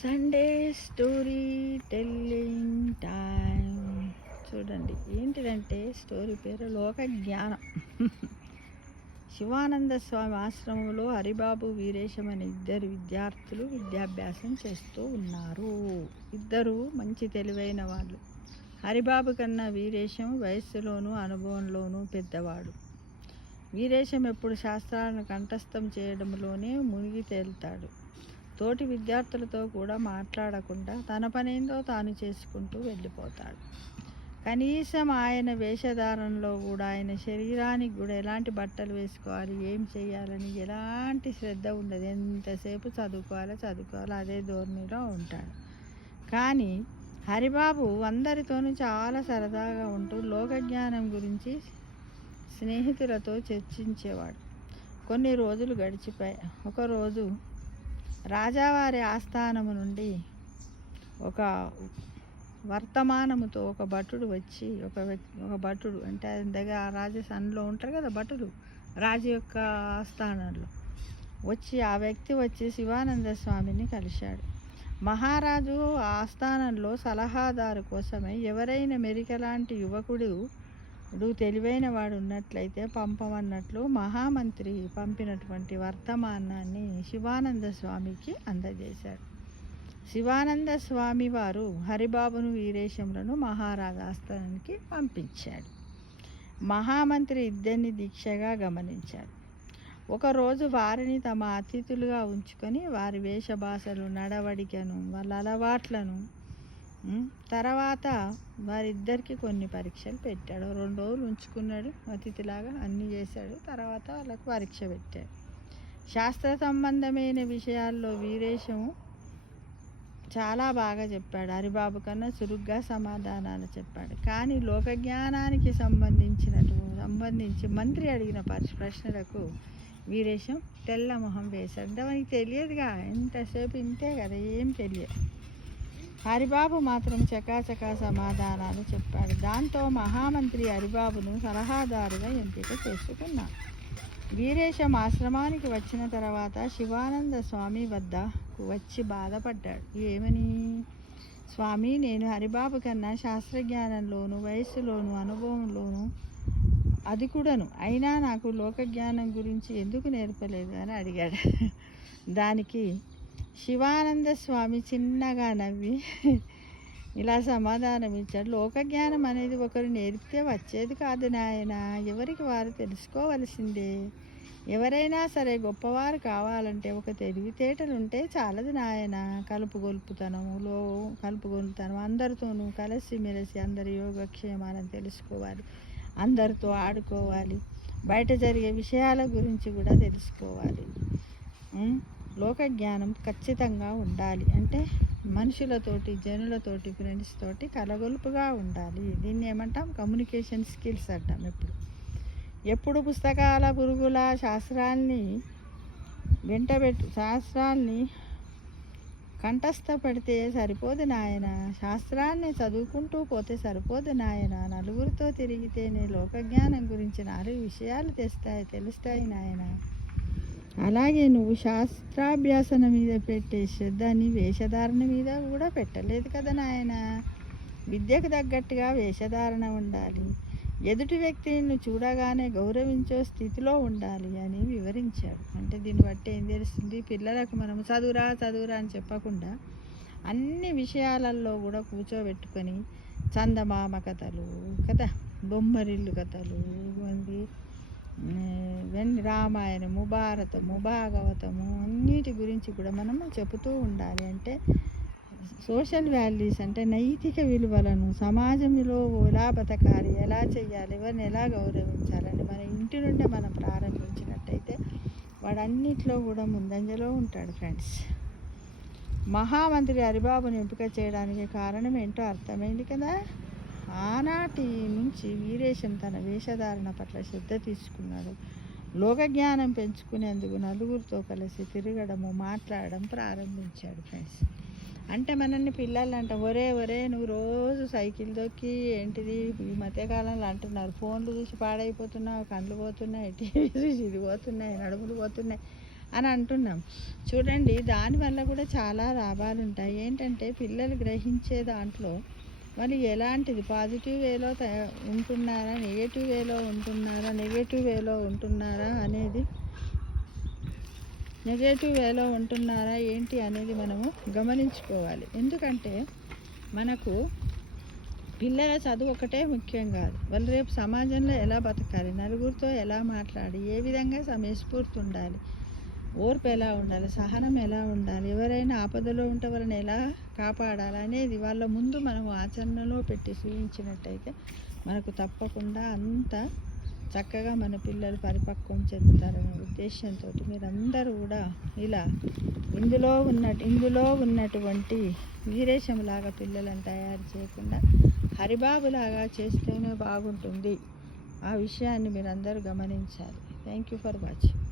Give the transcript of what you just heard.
Sunday story telling time. చూడండి, ఏంటిదంటే story పేరు లోక జ్ఞానం. శివానంద స్వామి ఆశ్రమంలో హరిబాబు, వీరేశం అనే ఇద్దరు విద్యార్థులు విద్యాభ్యాసం చేస్తూ ఉన్నారు. ఇద్దరు మంచి తెలివైన వాళ్ళు. హరిబాబు కన్నా వీరేశం వయస్సులోనూ అనుభవంలోనూ పెద్దవాడు. వీరేశం ఎప్పుడు శాస్త్రాలను కంఠస్థం చేయడంలోనే మునిగి తేలుతాడు. తోటి విద్యార్థులతో కూడా మాట్లాడకుండా తన పనేందో తాను చేసుకుంటూ వెళ్ళిపోతాడు. కనీసం ఆయన వేషధారణలో కూడా, ఆయన శరీరానికి కూడా ఎలాంటి బట్టలు వేసుకోవాలి, ఏం చేయాలని ఎలాంటి శ్రద్ధ ఉండదు. ఎంతసేపు చదువుకోవాలి అదే ధోరణిలో ఉంటాడు. కానీ హరిబాబు అందరితోనూ చాలా సరదాగా ఉంటూ లోకజ్ఞానం గురించి స్నేహితులతో చర్చించేవాడు. కొన్ని రోజులు గడిచిపోయాయి. ఒకరోజు రాజావారి ఆస్థానము నుండి ఒక వర్తమానముతో ఒక భటుడు వచ్చి, ఒక భటుడు అంటే ఆయన దగ్గర రాజస్థాన్లో ఉంటారు కదా భటుడు, రాజు యొక్క ఆస్థానంలో వచ్చి ఆ వ్యక్తి వచ్చి శివానంద స్వామిని కలిశాడు. మహారాజు ఆస్థానంలో సలహాదారు కోసమై ఎవరైనా మెరికలాంటి యువకుడు తెలివైన వాడు ఉన్నట్లయితే పంపమన్నట్లు మహామంత్రి పంపినటువంటి వర్తమానాన్ని శివానంద స్వామికి అందజేశాడు. శివానంద స్వామి వారు హరిబాబును, వీరేశంలను మహారాజు ఆస్థానానికి పంపించాడు. మహామంత్రి ఇద్దరిని దీక్షగా గమనించాడు. ఒకరోజు వారిని తమ అతిథులుగా ఉంచుకొని వారి వేషభాషలు, నడవడికను, వాళ్ళ అలవాట్లను, తర్వాత వారిద్దరికి కొన్ని పరీక్షలు పెట్టాడు. 2 రోజులు ఉంచుకున్నాడు, అతిథిలాగా అన్నీ చేశాడు. తర్వాత వాళ్ళకు పరీక్ష పెట్టాడు. శాస్త్ర సంబంధమైన విషయాల్లో వీరేశము చాలా బాగా చెప్పాడు. హరిబాబు కన్నా చురుగ్గా సమాధానాలు చెప్పాడు. కానీ లోకజ్ఞానానికి సంబంధించి మంత్రి అడిగిన ప్రశ్నలకు వీరేశం తెల్ల మొహం వేశాడు. అంటే మనకి తెలియదుగా, ఎంతసేపు ఇంతే కదా, ఏం తెలియదు. హరిబాబు మాత్రం చకాచకా సమాధానాలు చెప్పాడు. దాంతో మహామంత్రి హరిబాబును సలహాదారుగా ఎంపిక చేసుకున్నాడు. వీరేశం ఆశ్రమానికి వచ్చిన తర్వాత శివానంద స్వామి వద్దకు వచ్చి బాధపడ్డాడు. ఏమని? స్వామి, నేను హరిబాబు కన్నా శాస్త్రజ్ఞానంలోను, వయస్సులోను, అనుభవంలోను అధికుడను. అయినా నాకు లోకజ్ఞానం గురించి ఎందుకు నేర్పలేదు అని అడిగాడు. దానికి శివానంద స్వామి చిన్నగా నవ్వి ఇలా సమాధానం ఇచ్చాడు. లోకజ్ఞానం అనేది ఒకరు నేర్పితే వచ్చేది కాదు నాయన, ఎవరికి వారు తెలుసుకోవలసిందే. ఎవరైనా సరే గొప్పవారు కావాలంటే ఒక తెలివితేటలు ఉంటే చాలదు నాయన. కలుపుగొలుతనం, అందరితోనూ కలిసిమెలిసి అందరి యోగక్షేమాలను తెలుసుకోవాలి, అందరితో ఆడుకోవాలి, బయట జరిగే విషయాల గురించి కూడా తెలుసుకోవాలి. లోకజ్ఞానం ఖచ్చితంగా ఉండాలి. అంటే మనుషులతోటి, జనులతోటి, ఫ్రెండ్స్ తోటి కలగొలుపుగా ఉండాలి. దీన్ని ఏమంటాం? కమ్యూనికేషన్ స్కిల్స్ అంటాం. ఎప్పుడు పుస్తకాల పురుగుల శాస్త్రాల్ని శాస్త్రాల్ని కంఠస్థపడితే సరిపోదు నాయన, శాస్త్రాన్ని చదువుకుంటూ పోతే సరిపోదు నాయన. నలుగురితో తిరిగితేనే లోకజ్ఞానం గురించి 4 విషయాలు తెలుస్తాయి నాయన. అలాగే నువ్వు శాస్త్రాభ్యాసన మీద పెట్టే శ్రద్ధని వేషధారణ మీద కూడా పెట్టలేదు కదా నాయన. విద్యకు తగ్గట్టుగా వేషధారణ ఉండాలి. ఎదుటి వ్యక్తిని చూడగానే గౌరవించే స్థితిలో ఉండాలి అని వివరించాడు. అంటే దీన్ని బట్టి ఏం తెలుస్తుంది? పిల్లలకు మనం చదువురా అని చెప్పకుండా అన్ని విషయాలలో కూడా కూర్చోబెట్టుకొని చందమామ కథలు కదా, బొమ్మరిల్లు కథలు, రామాయణము, భారతము, భాగవతము అన్నిటి గురించి కూడా మనము చెబుతూ ఉండాలి. అంటే సోషల్ వాల్యూస్ అంటే నైతిక విలువలను, సమాజంలో ఎలా బతకాలి, ఎలా చేయాలి, ఎవరిని ఎలా గౌరవించాలని మన ఇంటి నుండే మనం ప్రారంభించినట్టయితే వాడు అన్నిట్లో కూడా ముందంజలో ఉంటాడు. ఫ్రెండ్స్, మహామంత్రి హరిబాబుని ఎంపిక చేయడానికి కారణం ఏంటో అర్థమైంది కదా. ఆనాటి నుంచి వీరేశం తన వేషధారణ పట్ల శ్రద్ధ తీసుకున్నాడు. లోకజ్ఞానం పెంచుకునేందుకు నలుగురితో కలిసి తిరగడము, మాట్లాడడం ప్రారంభించాడు. ఫ్రెండ్స్, అంటే మనల్ని పిల్లలంట ఒరే నువ్వు రోజు సైకిల్ దొక్కి ఏంటిది ఈ మధ్యకాలంలో అంటున్నారు, ఫోన్లు చూసి పాడైపోతున్నావు, కళ్ళు పోతున్నాయి, టీవీ చూసి ఇది పోతున్నాయి, నడుములు పోతున్నాయి అని అంటున్నాం. చూడండి, దానివల్ల కూడా చాలా లాభాలు ఉంటాయి. ఏంటంటే పిల్లలు గ్రహించే దాంట్లో వాళ్ళు ఎలాంటిది పాజిటివ్ వేలో ఉంటున్నారా, నెగటివ్ వేలో ఉంటున్నారా అనేది, నెగటివ్ వేలో ఉంటున్నారా ఏంటి అనేది మనము గమనించుకోవాలి. ఎందుకంటే మనకు పిల్లల చదువు ఒకటే ముఖ్యం కాదు, వాళ్ళు రేపు సమాజంలో ఎలా బతకాలి, నలుగురితో ఎలా మాట్లాడి, ఏ విధంగా సమయస్ఫూర్తి ఉండాలి, ఓర్పు ఎలా ఉండాలి, సహనం ఎలా ఉండాలి, ఎవరైనా ఆపదలో ఉంటే వాళ్ళని ఎలా కాపాడాలి అనేది వాళ్ళ ముందు మనం ఆచరణలో పెట్టి చూపించినట్టయితే మనకు తప్పకుండా అంత చక్కగా మన పిల్లలు పరిపక్వం చెందుతారనే ఉద్దేశంతో మీరందరూ కూడా ఇలా ఇందులో ఉన్నటువంటి వీరేశంలాగా పిల్లలను తయారు చేయకుండా హరిబాబులాగా చేస్తేనే బాగుంటుంది. ఆ విషయాన్ని మీరందరూ గమనించాలి. Thank you for watching.